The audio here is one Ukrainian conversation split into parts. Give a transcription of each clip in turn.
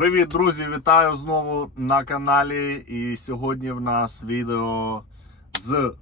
Привіт, друзі! Вітаю знову на каналі. І сьогодні в нас відео з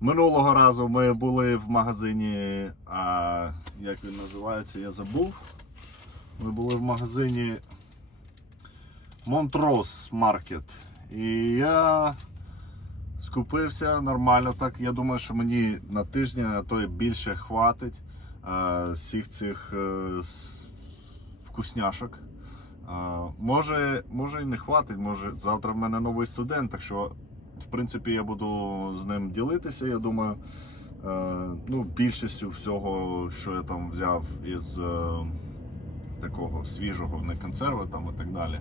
минулого разу. Ми були в магазині. А, як він називається, я забув. Ми були в магазині Montrose Market. І я скупився нормально. Так я думаю, що мені на тиждень, а то більше хватить а, всіх цих е, с- вкусняшок. А, може, може і не хватить, може завтра в мене новий студент, так що в принципі я буду з ним ділитися. Я думаю, е, ну, більшістю всього, що я там взяв із е, такого свіжого, не консерви там і так далі.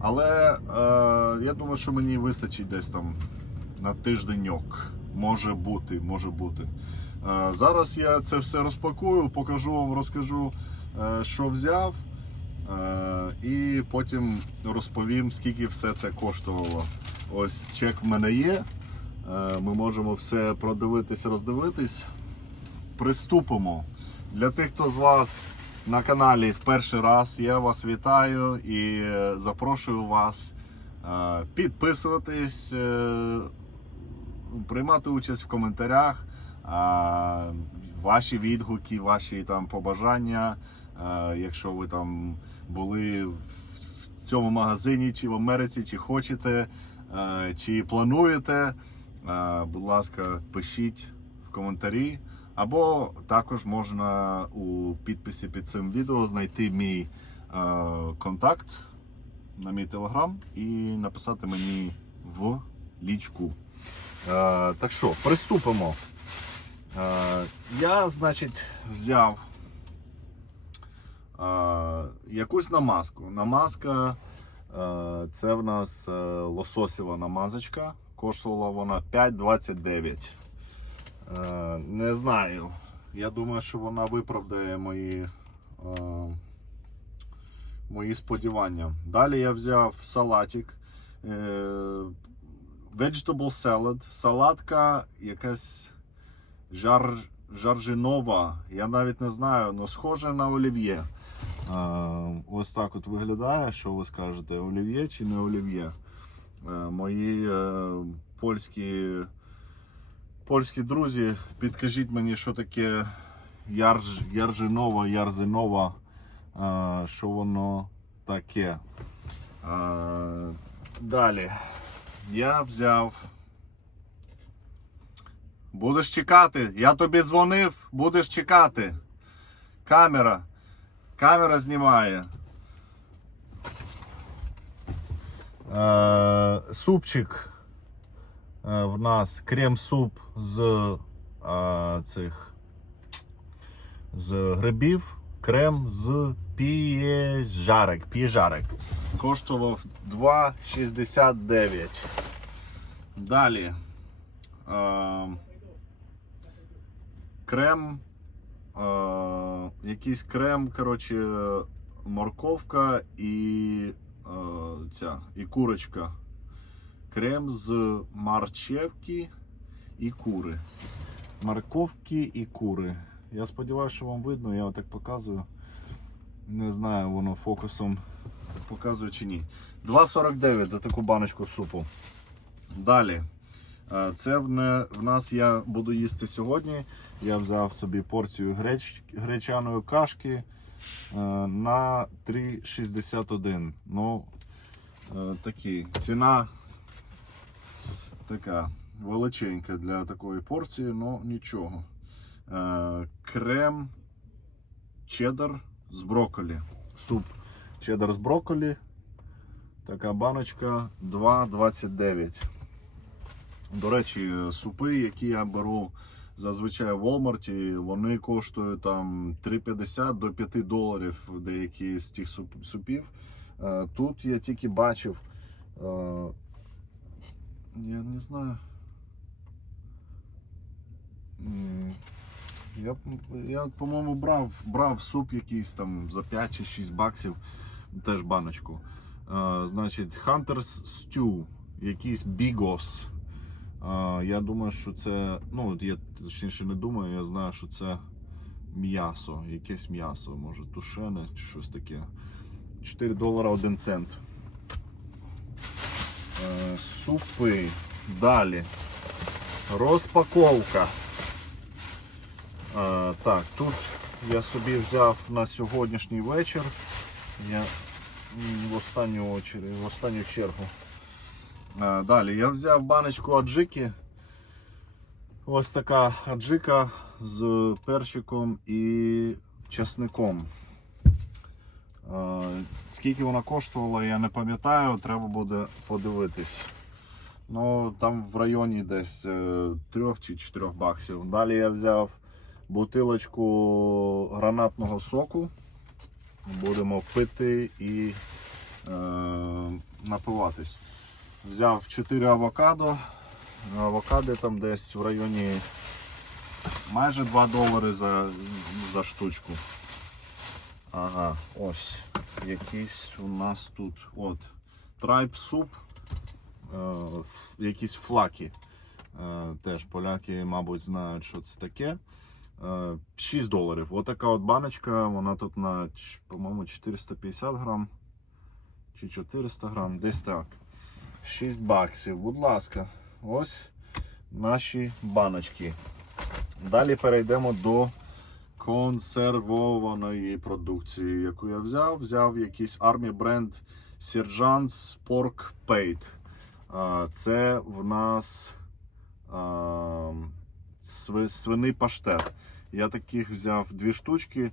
Але е, я думаю, що мені вистачить десь там на тижденьок. Може бути, може бути. Е, зараз я це все розпакую, покажу вам, розкажу, е, що взяв. Е, І потім розповім, скільки все це коштувало. Ось чек в мене є. Е, Ми можемо все продивитись, роздивитись. Приступимо. Для тих, хто з вас на каналі в перший раз, я вас вітаю і е, запрошую вас підписуватись, приймати участь в коментарях, ваші відгуки, ваші там побажання. Якщо ви там були в цьому магазині, чи в Америці, чи хочете, е, чи плануєте, е, будь ласка, пишіть в коментарі. Або також можна у підписі під цим відео знайти мій е, контакт на мій телеграм і написати мені в лічку. Так що, приступимо. Я, значить, взяв якусь намазку. Намазка е, це в нас е, лососєва намазочка. Коштувала вона 5,29. Е, не знаю. Я думаю, що вона виправдає мої, мої сподівання. Далі я взяв салатик. Vegetable salad. Салатка якась жар, жаржинова. Я навіть не знаю, але схоже на олів'є. Е, ось так от виглядає. Що ви скажете? Олів'є чи не олів'є? Е, мої е, польські. Польські друзі, підкажіть мені, що таке ярж, яржинова, ярзинова, що воно таке. Далі. Я взяв. Будеш чекати. Я тобі дзвонив, будеш чекати. Камера. Камера знімає. Е, супчик. Е, в нас крем-суп з е, цих з грибів, крем з пієжарик. Пієжарик. Коштував 2,69. Далі. Е, крем. Е, якийсь крем, коротше, морковка і е, ця, і курочка крем з марчевки і кури. Морковки і кури. Я сподіваюся, що вам видно, я отак показую. Не знаю, воно фокусом показує чи ні. 2,49 за таку баночку супу. Далі. Е, Це в, нас я буду їсти сьогодні. Я взяв собі порцію греч, гречаної кашки е, на 3,61. Ну, е, такі. Ціна така величенька для такої порції, ну нічого. Крем чеддер з брокколі. Суп чеддер з брокколі. Така баночка 2,29. До речі, супи, які я беру зазвичай в Walmart, вони коштують там 3,50 до 5 доларів деякі з тих супів. Е, Тут я тільки бачив. е, я не знаю. Я, я по-моєму, брав, брав суп якийсь там за 5 чи 6 баксів, теж баночку. Е, значить, Hunter's Stew, якийсь Bigos. Я думаю, що це. Ну, я точніше не думаю, я знаю, що це м'ясо, якесь м'ясо, може тушене чи щось таке. 4 долара 1 цент. Е, Супи. Далі. Розпаковка. Е, Так, тут я собі взяв на сьогоднішній вечір. Я в останню в останню чергу. Е, Далі я взяв баночку аджики. Ось така аджика з перчиком і чесником. Е, Скільки вона коштувала, я не пам'ятаю, треба буде подивитись. Ну, там в районі десь 3 чи 4 баксів. Далі я взяв бутилочку гранатного соку. Будемо пити і е, напиватись. Взяв 4 авокадо. Авокадо там десь в районі майже 2 долари за, за штучку. Ага, ось. Якийсь у нас тут от трайп суп, е, якісь флаки. Е, теж поляки, мабуть, знають, що це таке. Е, 6 доларів. Отака от баночка, вона тут на, по-моєму, 450 грам чи 400 грам, десь так. 6 баксів, будь ласка, ось наші баночки. Далі перейдемо до консервованої продукції, яку я взяв. Взяв якийсь Army бренд Sergeant's Pork Paid. Це в нас свиний паштет. Я таких взяв дві штучки.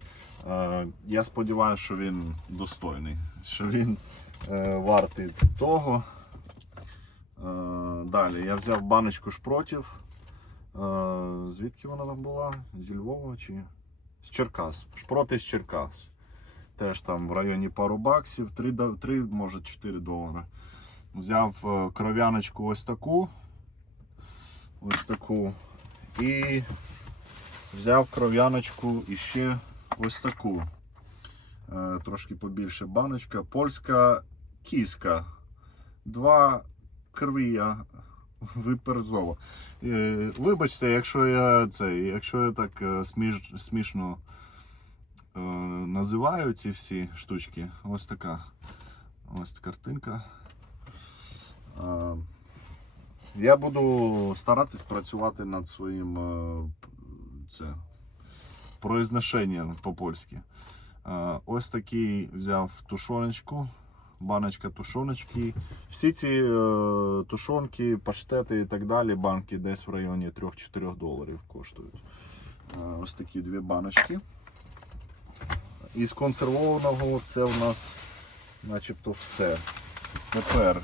Я сподіваюся, що він достойний, що він е, вартий того. Е, далі я взяв баночку шпротів. Е, звідки вона там була? Зі Львова чи з Черкас. Шпроти з Черкас. Теж там в районі пару баксів, 3, 3 може 4 долари. Взяв е, кров'яночку ось таку. Ось таку. І взяв кров'яночку іще ось таку. Трошки побільше баночка. Польська кіска. 2 крові я виперзова. Е, вибачте, якщо я це, якщо я так е, сміш, смішно е, називаю ці всі штучки, ось така ось картинка. Я буду старатись працювати над своїм е, це, произношенням по-польськи. Ось такий взяв тушоночку баночка тушоночки. Всі ці е, тушонки, паштети і так далі, банки десь в районі 3-4 доларів коштують. Е, Ось такі дві баночки. Із консервованого це в нас начебто все. Тепер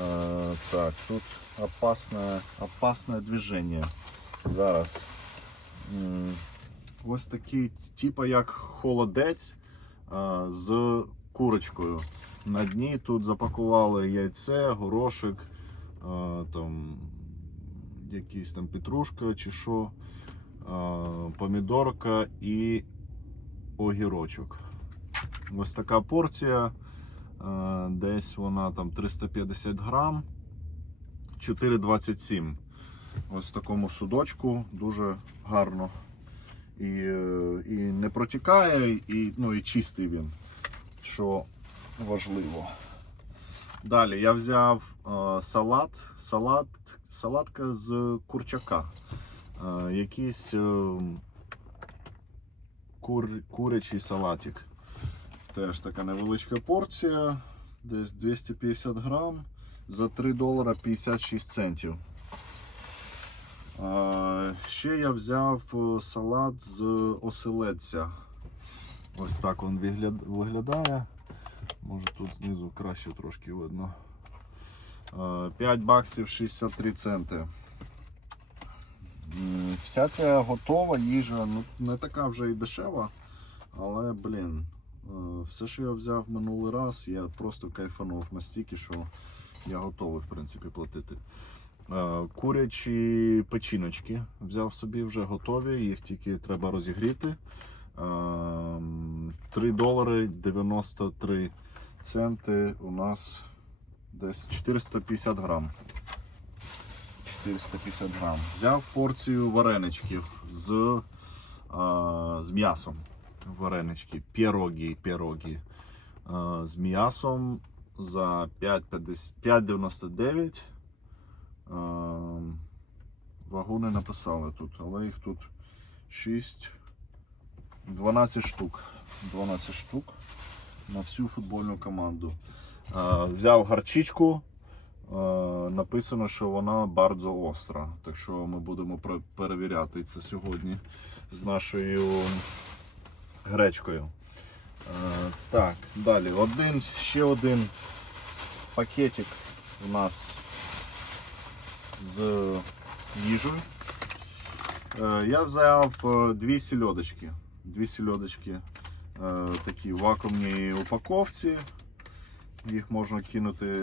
е, так, тут опасне, опасне движення. Зараз. Ось такий, типа як холодець е, з курочкою. На дні тут запакували яйце, горошок, е, там якийсь там петрушка чи що, помідорка і огірочок. Ось така порція. Десь вона там 350 грам, 4,27. Ось в такому судочку дуже гарно. І, е, і не протікає, і, ну, і чистий він, що важливо. Далі я взяв е, салат, салат, салатка з курчака. Е, якийсь е, кур, курячий салатик. Теж така невеличка порція, десь 250 грам за 3 долара 56 центів. А, Ще я взяв е, салат з оселедця. Ось так він виглядає. Може тут знизу краще трошки видно. Е, 5 баксів 63 центи. Вся ця готова їжа, ну не така вже і дешева, але блін, е, все, що я взяв минулий раз, я просто кайфанув настільки, що я готовий в принципі платити. Е, Курячі печіночки взяв собі вже готові, їх тільки треба розігріти. Ем, 3 долари 93 центи у нас десь 450 грам. 450 грам. Взяв порцію вареничків з, а, з м'ясом. Варенички, пірогі, пірогі. А, з м'ясом за 5,99. Ем, Вагу не написали тут, але їх тут 6, 12 штук. 12 штук на всю футбольну команду. Взяв гарчичку. Написано, що вона bardzo остра. Так що ми будемо перевіряти це сьогодні з нашою гречкою. Так, далі. Один, ще один пакетик у нас з їжею. Е, Я взяв е, дві сільодочки. Дві сільодочки е, такі в вакуумній упаковці. Їх можна кинути.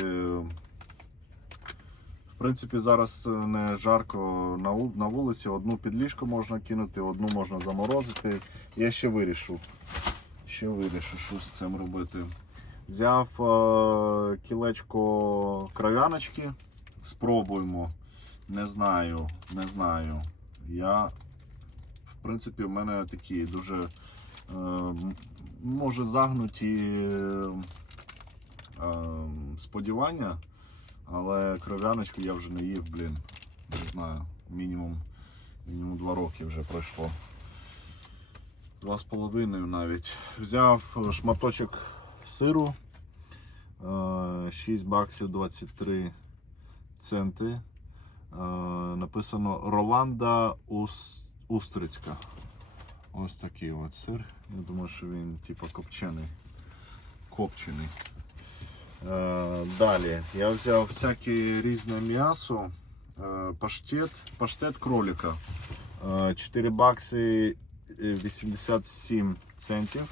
В принципі, зараз е, не жарко на, вулиці. Одну під ліжко можна кинути, одну можна заморозити. Я ще вирішу. Ще вирішу, що з цим робити. Взяв е, кілечко кров'яночки. Спробуємо. Не знаю, не знаю. Я, принципі, в мене такі дуже е, може загнуті е, е, сподівання, але кров'яночку я вже не їв, блін. Не знаю, мінімум, мінімум два роки вже пройшло. Два з половиною навіть. Взяв шматочок сиру. е, 6 баксів 23 центи. Е, Написано Роланда Ус- Устрицька. Ось такий от сир. Я думаю, що він типу копчений. Копчений. Е, Далі я взяв всяке різне м'ясо. Е, Паштет, паштет кролика. Е, 4 бакси е, 87 центів.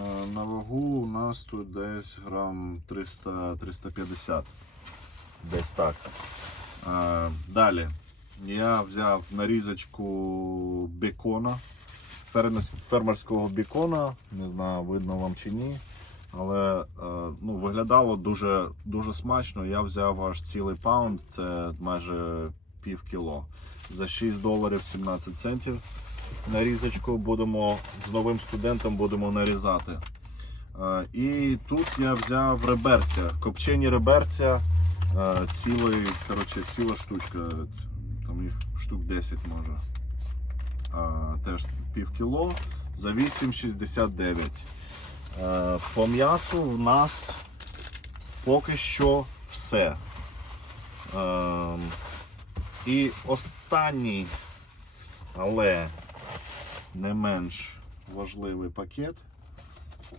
Е, На вагу у нас тут десь грам 300-350. Десь так. Е, Далі я взяв нарізочку бекона, фермерського бекона. Не знаю, видно вам чи ні. Але е, ну, виглядало дуже, дуже смачно. Я взяв аж цілий паунд, це майже пів кіло. За 6 доларів 17 центів. Нарізочку будемо з новим студентом будемо нарізати. Е, І тут я взяв реберця, копчені реберця, е, ціла штучка, там їх штук 10 може. Е, Теж пів кіло за 8,69. Е, По м'ясу в нас поки що все. Е, І останній, але не менш важливий пакет.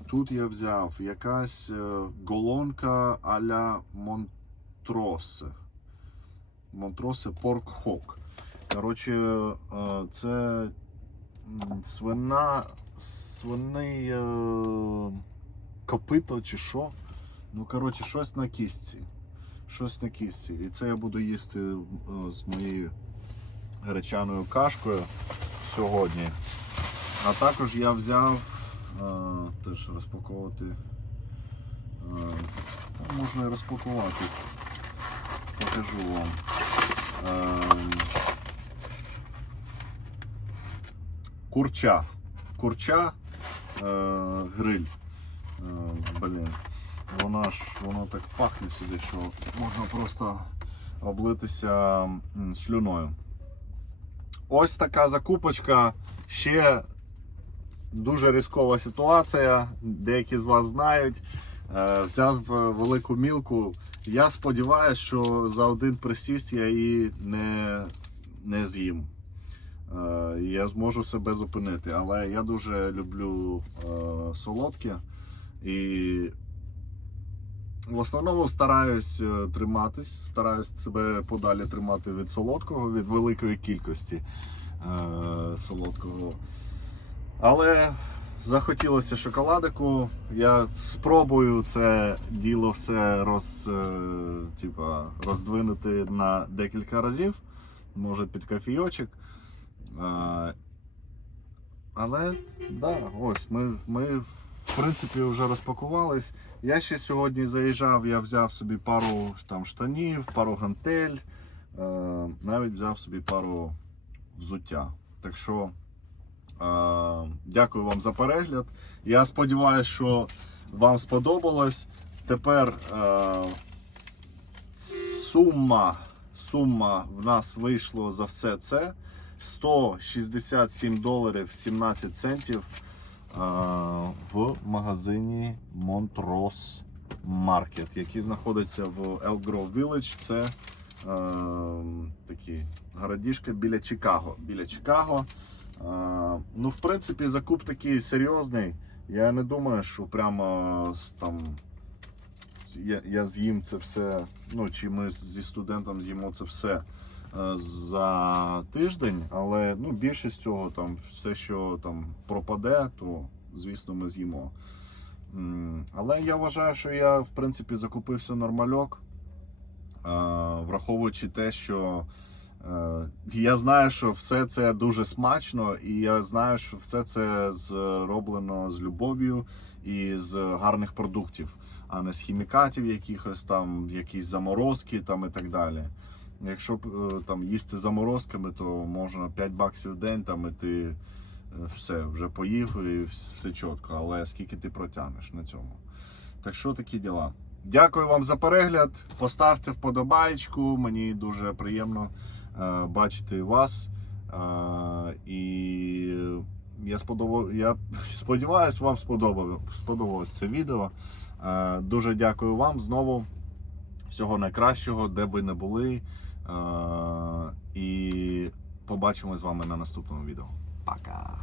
Тут я взяв якась е, голонка а-ля Монтросе. Монтросе Порк Хок. Коротше, е, це свина, свиний е, копито чи що. Ну, коротше, щось на кістці. Щось на кістці. І це я буду їсти е, з моєю гречаною кашкою сьогодні. А також я взяв теж розпаковувати. Е, та можна і розпакувати. Покажу вам. Е, курча. Курча е, гриль. Е, блін. Вона ж воно так пахне сюди, що можна просто облитися слюною. Ось така закупочка. Ще дуже різкова ситуація. Деякі з вас знають. Е, Взяв е, велику мілку. Я сподіваюся, що за один присіст я її не, не з'їм. Е, Я зможу себе зупинити. Але я дуже люблю е, солодке. І в основному стараюсь е, триматись, стараюсь себе подалі тримати від солодкого, від великої кількості солодкого. Але захотілося шоколадику. Я спробую це діло все роз, е, типа, роздвинути на декілька разів, може під кофійочок. Е, але да, ось ми, ми в принципі вже розпакувались. Я ще сьогодні заїжджав, я взяв собі пару там штанів, пару гантель, е, навіть взяв собі пару взуття. Так що дякую вам за перегляд. Я сподіваюся, що вам сподобалось. Тепер е, сума, сума в нас вийшло за все це 167 доларів 17 центів е, в магазині Montrose Market, який знаходиться в Elk Grove Village. Це е, такі городішка біля Чикаго. Біля Чикаго. Ну, в принципі, закуп такий серйозний. Я не думаю, що прямо там я, я з'їм це все. Ну, чи ми зі студентом з'їмо це все е, за тиждень, але ну, більшість цього там все, що там пропаде, то звісно ми з'їмо. Але я вважаю, що я в принципі закупився нормальок, е, враховуючи те, що я знаю, що все це дуже смачно, і я знаю, що все це зроблено з любов'ю і з гарних продуктів, а не з хімікатів, якихось там, якісь заморозки там і так далі. Якщо е, там їсти заморозками, то можна 5 баксів в день там і ти е, все вже поїв і все чітко, але скільки ти протягнеш на цьому. Так що такі діла. Дякую вам за перегляд. Поставте вподобайку. Мені дуже приємно е, бачити вас. Е, і я, сподобав, я сподіваюся, вам сподобалось це відео. Е, дуже дякую вам знову. Всього найкращого, де ви не були. Е, і побачимо з вами на наступному відео. Пока!